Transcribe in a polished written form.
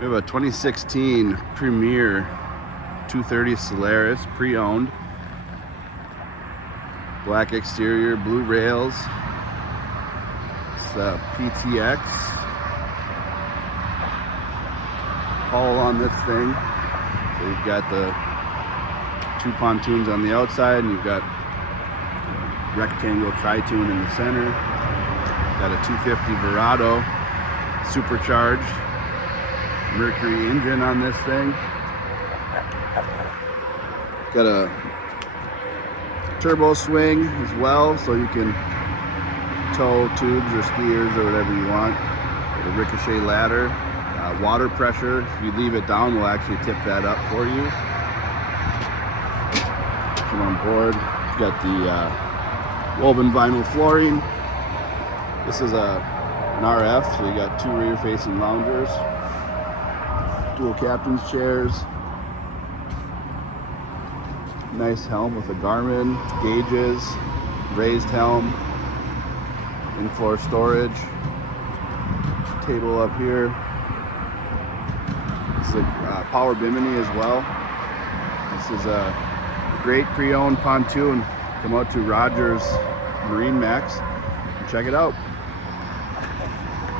We have a 2016 Premier 230 Solaris, pre-owned. Black exterior, blue rails. It's a PTX. Hull on this thing. So you've got the two pontoons on the outside, and you've got rectangle tri-tune in the center. Got a 250 Verado supercharged Mercury engine on this thing. Got a turbo swing as well, so you can tow tubes or skiers or whatever you want. Got a ricochet ladder. Water pressure, if you leave it down, we'll actually tip that up for you. Come on board. You've got the woven vinyl flooring. This is an RF, so you got two rear-facing loungers, dual captain's chairs. Nice helm with a Garmin, gauges, raised helm, in-floor storage, table up here. This is a power bimini as well. This is a great pre-owned pontoon. Come out to Rogers MarineMax and check it out.